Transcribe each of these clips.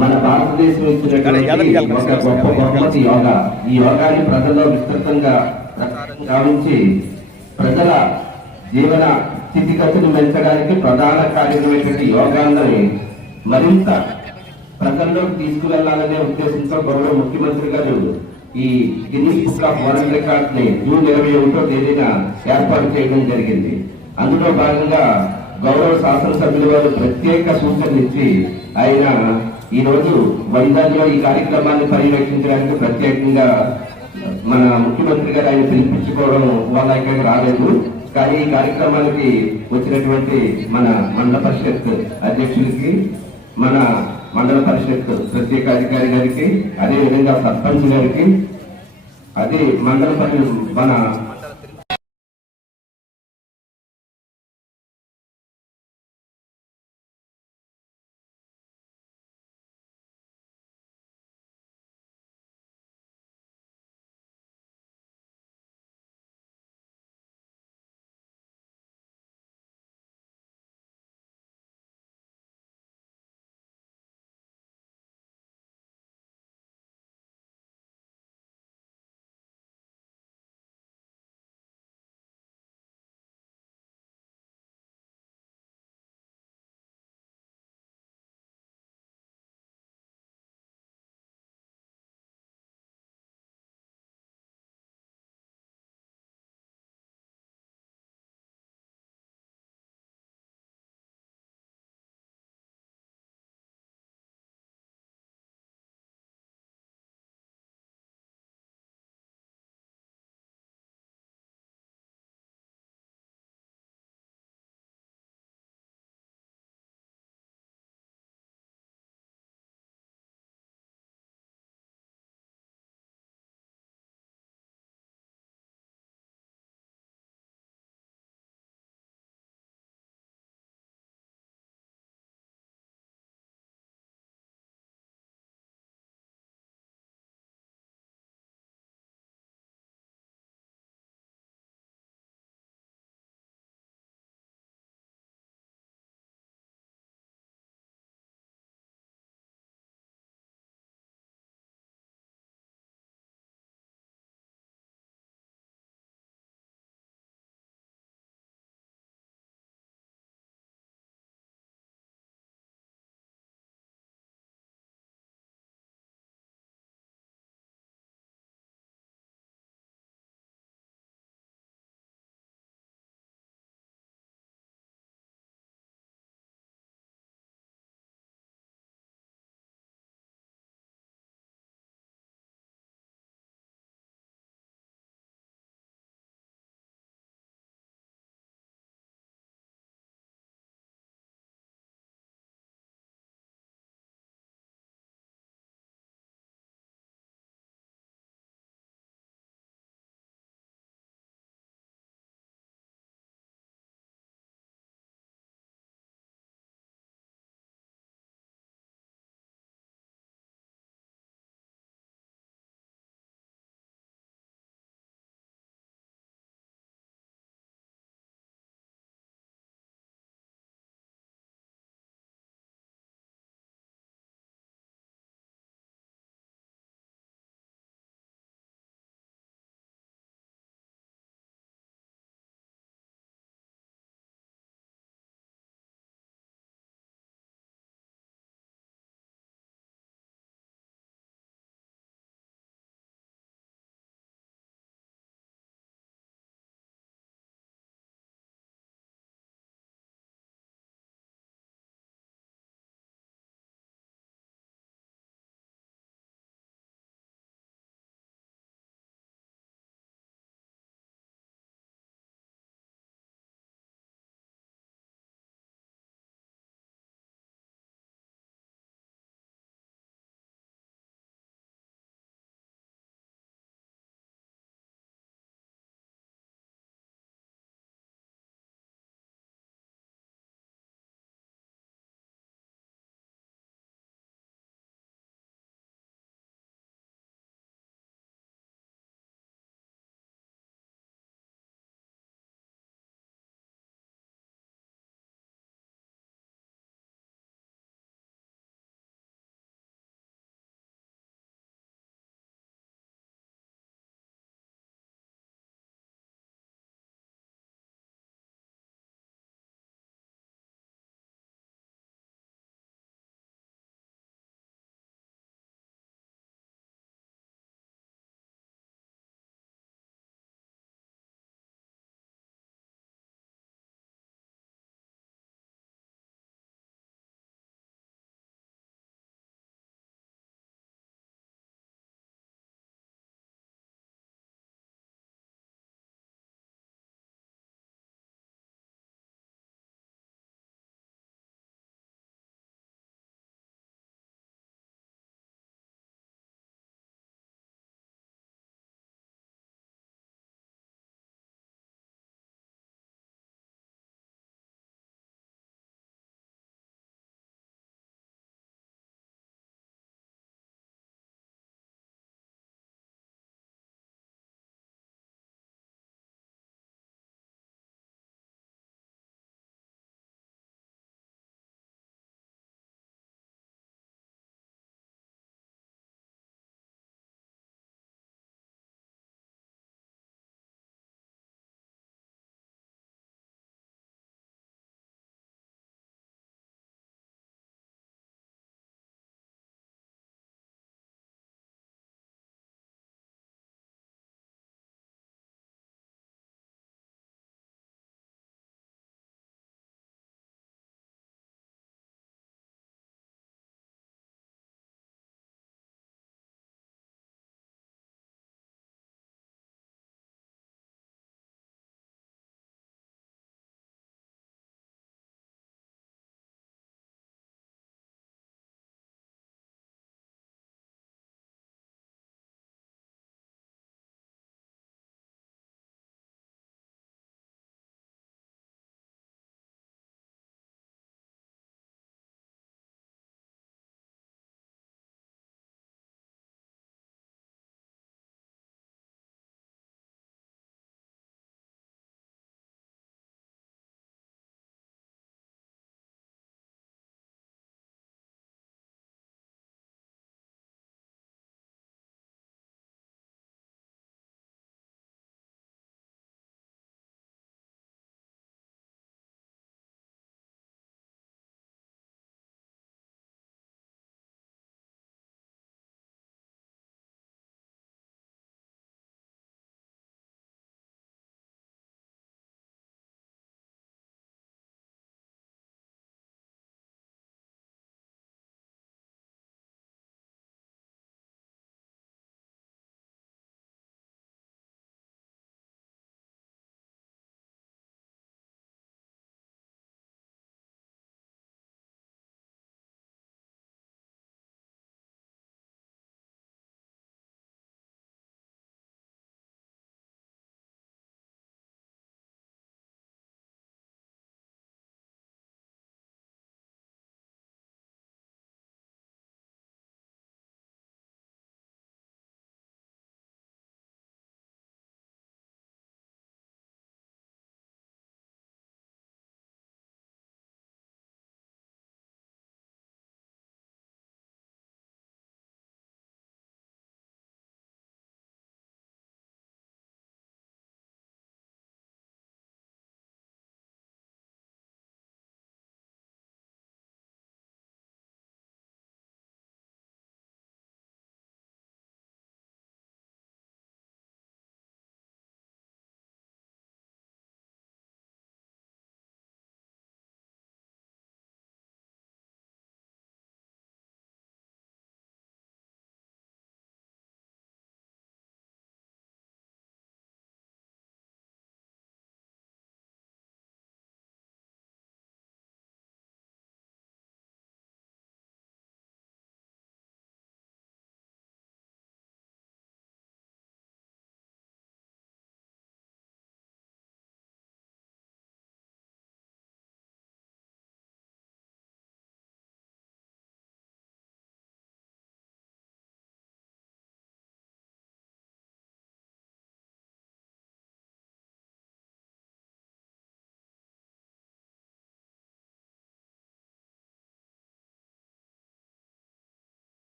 మన భారతదేశం ఇచ్చినటువంటి ఒక గొప్ప బహుమతి యోగా. ఈ యోగాని ప్రజల్లో విస్తృతంగా గావించి ప్రజల జీవన స్థితిగతులు పెంచడానికి ప్రధాన కార్యక్రమైనటువంటి యోగాన్ని మరింత ప్రజల్లోకి తీసుకువెళ్ళాలనే ఉద్దేశంతో గౌరవ ముఖ్యమంత్రి గారు ఈ గిన్నీస్ బుక్ ఆఫ్ వరల్డ్ రికార్డ్ని జూన్ ఇరవై ఒకటో తేదీన ఏర్పాటు చేయడం జరిగింది. అందులో భాగంగా గౌరవ శాసనసభ్యుల వారు ప్రత్యేక సూచనలు ఇచ్చి ఆయన ఈరోజు వైజాగ్లో ఈ కార్యక్రమాన్ని పర్యవేక్షించడానికి ప్రత్యేకంగా మన ముఖ్యమంత్రి గారు ఆయన పిలిపించుకోవడం వల్ల ఇక్కడికి రాలేదు. కానీ ఈ కార్యక్రమానికి వచ్చినటువంటి మన మండల పరిషత్ అధ్యక్షులకి మన మండల పరిషత్ ప్రత్యేక అధికారి గారికి అదే విధంగా సర్పంచ్ గారికి అదే మండల పరిషత్ మన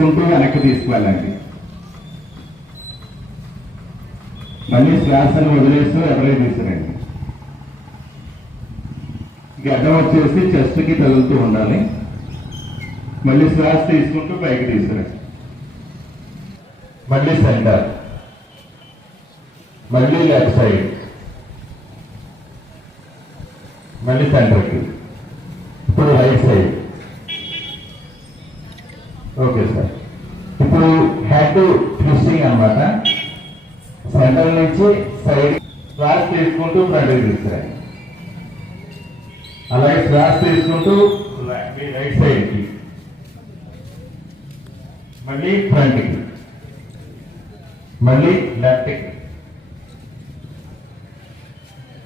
తీసుకుంటూ వెనక్కి తీసుకువెళ్ళండి. మళ్ళీ శ్వాసను వదిలేస్తూ ఎవరే తీసుకురండి. గడ్డం వచ్చేసి చెస్ట్కి తగులుతూ ఉండాలి. మళ్ళీ శ్వాస తీసుకుంటూ పైకి తీసుకురండి. మళ్ళీ సెంటర్. మళ్ళీ లెఫ్ట్ సైడ్. మళ్ళీ సెంటర్కి. ఇప్పుడు రైట్ సైడ్ ఓకే సార్. ఇప్పుడు హెడ్ ట్విస్టింగ్ అనమాట సెంటర్ నుంచి సైడ్ శ్వాస తీసుకుంటూ ఫ్రంట్కి తీసుకురండి. అలాగే శ్వాస తీసుకుంటూ రైట్ సైడ్కి మళ్ళీ ఫ్రంట్కి మళ్ళీ లెఫ్ట్కి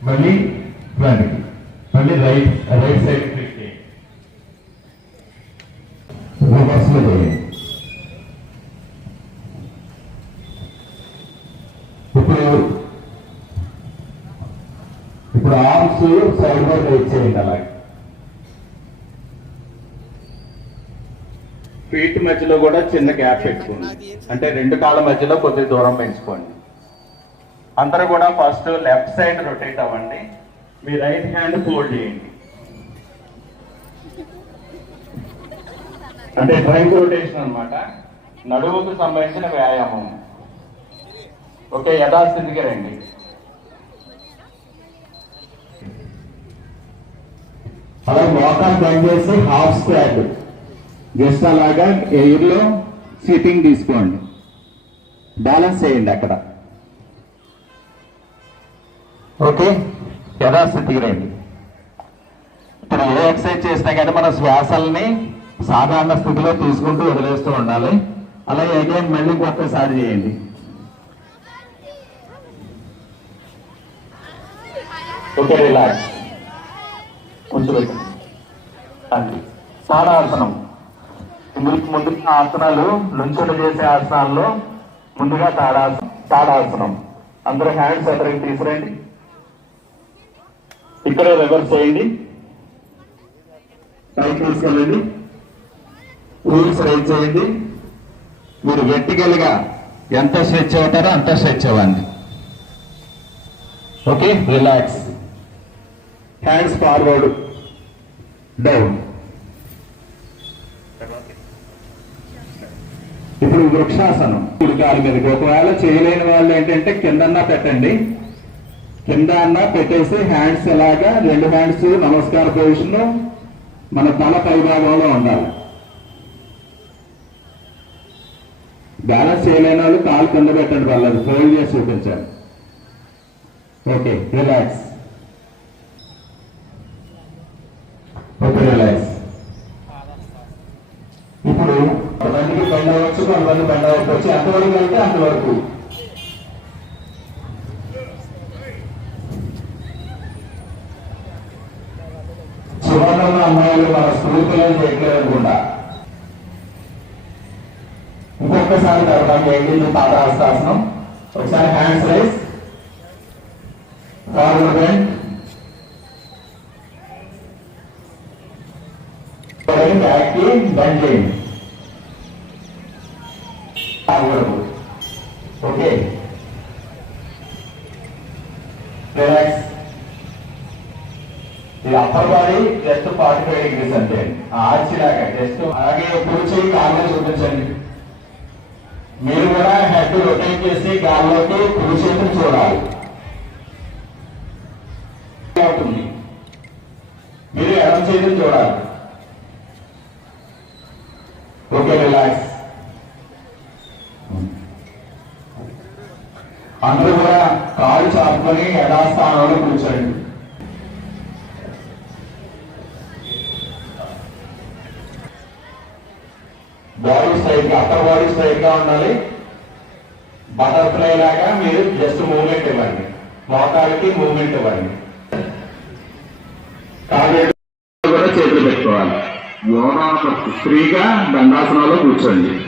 మళ్ళీ ఫ్రంట్కి మళ్ళీ రైట్ రైట్ సైడ్ క్లిక్ చేయండి రివర్స్లో చేయండి ఇప్పుడు ఇప్పుడు ఆర్మ్స్ సైడ్ బై రైట్ చేయండి అలాగే. ఫీట్ మధ్యలో కూడా చిన్న గ్యాప్ పెట్టుకోండి. అంటే రెండు కాళ్ళ మధ్యలో కొద్ది దూరం పెంచుకోండి. అందరూ కూడా ఫస్ట్ లెఫ్ట్ సైడ్ రొటేట్ అవ్వండి. మీ రైట్ హ్యాండ్ ఫోల్డ్ చేయండి. అంటే డ్రైవ్ రొటేషన్ అన్నమాట. నడువుకు సంబంధించిన వ్యాయామం. ఓకే యథాస్థితికి రండి. అలా మోకాలు బంద్ చేసి హాఫ్ స్క్వాడ్ జస్ట్ అలాగా ఎయిర్లో సిట్టింగ్ తీసుకోండి. బ్యాలెన్స్ చేయండి అక్కడ. ఓకే యథాస్థితికి రండి. ఇప్పుడు ఏ ఎక్సర్సైజ్ చేసినా కానీ మన శ్వాసల్ని సాధారణ స్థితిలో తీసుకుంటూ వదిలేస్తూ ఉండాలి. అలాగే అగైన్ మళ్ళీ ఒక్కసారి చేయండి. ఓకే రిలాక్స్ కూర్చోబెట్టండి అది తాడాసనం ఇందుకు ముందుగా ఆసనాలు నుంచొని చేసే ఆసనాల్లో ముందుగా తాడాసనం తాడాసనం అందరూ హ్యాండ్స్ ఎక్కడికి తీసుకురండి. ఇక్కడ రివర్స్ చేయండి. పైకి తీసుకెళ్ళండి. రూల్స్ రైట్ చేయండి. మీరు వెర్టికల్ ఎంత స్ట్రెచ్ అవుతారో అంత స్ట్రెచ్ అవ్వండి. Okay relax. Hands forward. Down ఇప్పుడు వృక్షాసనం. ఇప్పుడు కాలు మీదకి ఒకవేళ చేయలేని వాళ్ళు ఏంటంటే కిందన్నా పెట్టండి. కింద అన్న పెట్టేసి హ్యాండ్స్ ఎలాగా? రెండు హ్యాండ్స్ నమస్కార పొజిషన్ మన తల పై భాగంలో ఉండాలి. బ్యాలెన్స్ చేయలేని వాళ్ళు కాలు కింద పెట్టండి వాళ్ళది ఫోల్డ్ చేసి చూపించాలి. ఓకే రిలాక్స్ ఓకే రిలాక్స్ ఇప్పుడు కొంతమందికి బెండ్ అవ్వచ్చు కొంతమంది బెండ్ అవ్వచ్చు ఎంతవరకు అయితే అంతవరకు చివరిలో ఉన్న అమ్మాయిలు మన స్కూల్ పిల్లలు చేయట్లేదు అనుకుంటా ఇంకొకసారి కలపడానికి ఏంటి పాదహస్తాసనం ఒకసారి హ్యాండ్స్ రైస్ ఫార్వర్డ్ బెండ్ బ్యాక్కి చేయండి ఫార్వర్డ్ ఓకే రిలాక్స్ ఇది upper body just forty five degrees అంతే ఆర్చి లాగా జస్ట్ అలాగే కూర్చి కాళ్ళు చూపించండి. మీరు కూడా హెడ్ రొటేట్ చేసి గాల్లోకి కుడి చేతిని చూడాలి. అవుతుంది. మీరు ఎడం చేతులు చూడాలి. ఓకే రిలాక్స్ అందరూ కూడా కాళ్ళు చాపుకొని యథాస్థానంలో కూర్చోండి. బాడీ స్ట్రైట్గా అప్పర్ బాడీ స్ట్రైట్గా ఉండాలి. బటర్ఫ్లై లాగా మీరు జస్ట్ మూవ్మెంట్ ఇవ్వండి. మోకాలకి మూవ్మెంట్ ఇవ్వండి. కూడా చేతులు పెట్టుకోవాలి. యోగా ఫ్రీగా దండాసనాలో కూర్చోండి.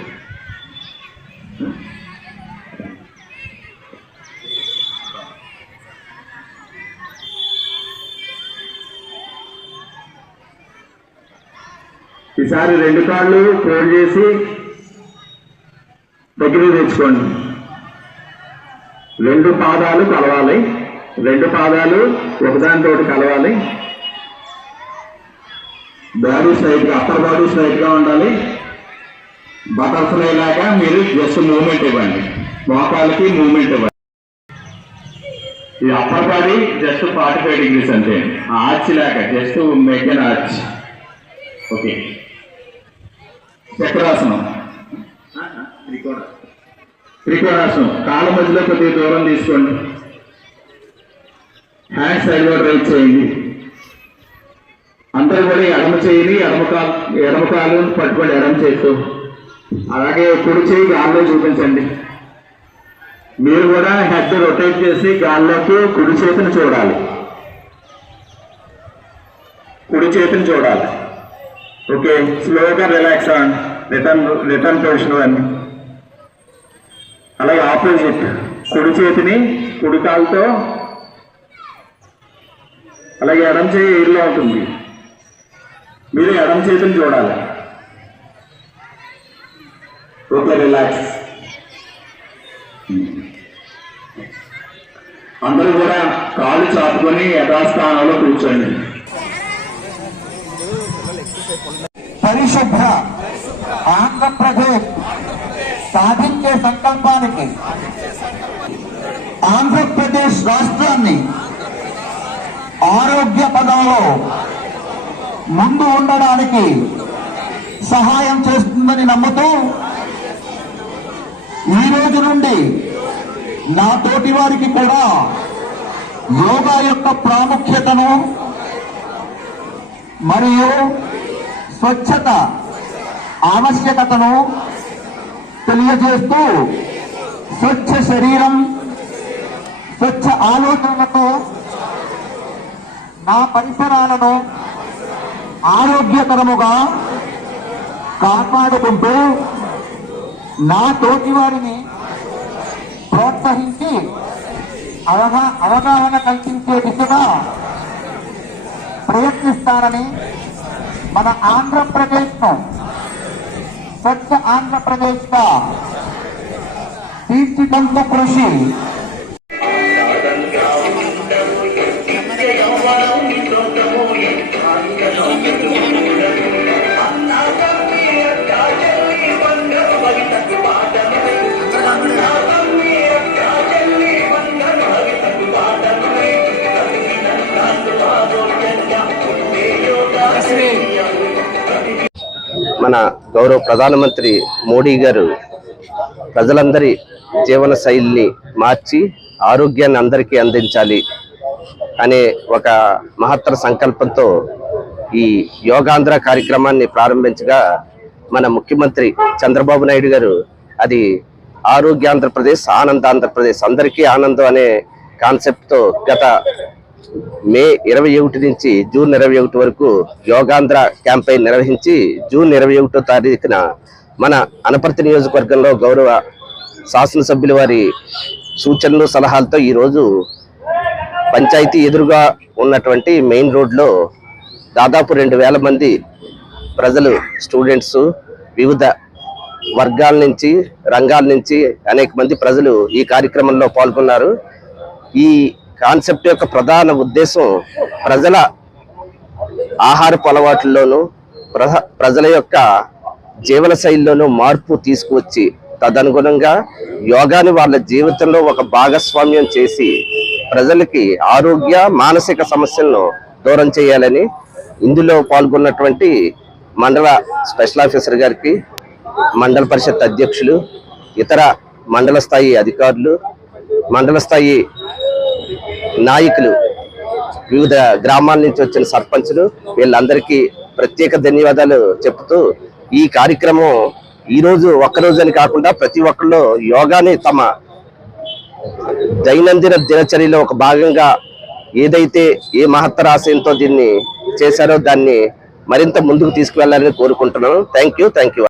ఈసారి రెండు కార్లు ఫోన్ చేసి దగ్గర తెచ్చుకోండి. రెండు పాదాలు కలవాలి. రెండు పాదాలు ఒకదానితో కలవాలి. బాడీ స్ట్రైట్గా అప్పర్ బాడీ స్ట్రైట్గా ఉండాలి. బటర్ఫ్లై లాగా మీరు జస్ట్ మూమెంట్ ఇవ్వండి. మోకాలకి మూమెంట్ ఇవ్వండి. ఈ upper body just forty five degrees అంతే. ఆర్చ్ లాగా జస్ట్ మెగ్గన్ ఆర్చ్. ఓకే. చక్రాసనం త్రికోణాసనం. కాళ్ళ మధ్యలో కొద్దిగా దూరం తీసుకోండి. హ్యాండ్ సైడ్ కూడా రైట్ చేయండి. అందరూ కూడా ఎడమ చేయిని ఎడమ కాలు ఎడమ కాలు పట్టుకోండి ఎడమ చేస్తూ అలాగే కుడి చేయి గాల్లో చూపించండి. మీరు కూడా హెడ్ రొటేట్ చేసి గాల్లోకి కుడి చేతిని చూడాలి. కుడి చేతిని చూడాలి. ఓకే స్లోగా రిలాక్స్ అవ్వండి రిటర్న్ రిటర్న్ పొజిషన్ అన్ని అలాగే ఆపోజిట్ కుడి చేతిని కుడి కాలుతో అలాగే ఎడం చేయి ఎయిర్లో ఉంటుంది. మీరు ఎడం చేతిని చూడాలి. ఓకే రిలాక్స్ అందరూ కూడా కాళ్ళు చాపుకొని యథాస్థానంలో కూర్చోండి. పరిశుభ్ర ఆంధ్రప్రదేశ్ సాధించే సంకల్పానికి ఆంధ్రప్రదేశ్ రాష్ట్రాన్ని ఆరోగ్య పదంలో ముందు ఉండడానికి సహాయం చేస్తుందని నమ్ముతూ ఈ రోజు నుండి నా తోటి వారికి కూడా యోగా యొక్క ప్రాముఖ్యతను మరియు స్వచ్ఛత ఆవశ్యకతను తెలియజేస్తూ స్వచ్ఛ శరీరం స్వచ్ఛ ఆలోచనలతో నా పరిసరాలను ఆరోగ్యకరముగా కాపాడుకుంటూ నా తోటి వారిని ప్రోత్సహించి అవగా అవగాహన కల్పించే దిశగా ప్రయత్నిస్తానని మన ఆంధ్రప్రదేశ్ను స్వచ్ఛ ఆంధ్రప్రదేశ్గా తీర్చిదిద్దు కృషి మన గౌరవ ప్రధానమంత్రి మోడీ గారు ప్రజలందరి జీవన శైలిని మార్చి ఆరోగ్యాన్ని అందరికీ అందించాలి అనే ఒక మహత్తర సంకల్పంతో ఈ యోగాంధ్ర కార్యక్రమాన్ని ప్రారంభించగా మన ముఖ్యమంత్రి చంద్రబాబు నాయుడు గారు అది ఆరోగ్య ఆంధ్రప్రదేశ్ ఆనంద ఆంధ్రప్రదేశ్ అందరికీ ఆనందం అనే కాన్సెప్ట్తో గత మే ఇరవై ఒకటి నుంచి జూన్ ఇరవై ఒకటి వరకు యోగాంధ్ర క్యాంపెయిన్ నిర్వహించి జూన్ ఇరవై ఒకటో తారీఖున మన అనపర్తి నియోజకవర్గంలో గౌరవ శాసనసభ్యుల వారి సూచనలు సలహాలతో ఈరోజు పంచాయతీ ఎదురుగా ఉన్నటువంటి మెయిన్ రోడ్లో దాదాపు రెండు వేల మంది ప్రజలు స్టూడెంట్స్ వివిధ వర్గాల నుంచి రంగాల నుంచి అనేక మంది ప్రజలు ఈ కార్యక్రమంలో పాల్గొన్నారు. ఈ కాన్సెప్ట్ యొక్క ప్రధాన ఉద్దేశం ప్రజల ఆహారపు అలవాట్లలోనూ ప్రజల యొక్క జీవన శైలిలోనూ మార్పు తీసుకువచ్చి తదనుగుణంగా యోగాని వాళ్ళ జీవితంలో ఒక భాగస్వామ్యం చేసి ప్రజలకి ఆరోగ్య మానసిక సమస్యలను దూరం చేయాలని ఇందులో పాల్గొన్నటువంటి మండల స్పెషల్ ఆఫీసర్ గారికి మండల పరిషత్ అధ్యక్షులు ఇతర మండల స్థాయి అధికారులు మండల స్థాయి నాయకులు వివిధ గ్రామాల నుంచి వచ్చిన సర్పంచులు వీళ్ళందరికీ ప్రత్యేక ధన్యవాదాలు చెప్తూ ఈ కార్యక్రమం ఈ రోజు ఒక్కరోజు అని కాకుండా ప్రతి ఒక్కళ్ళు యోగాని తమ దైనందిన దినచర్యలో ఒక భాగంగా ఏదైతే ఏ మహత్తర ఆశయంతో దీన్ని చేశారో దాన్ని మరింత ముందుకు తీసుకువెళ్ళాలని కోరుకుంటున్నాను. Thank you thank you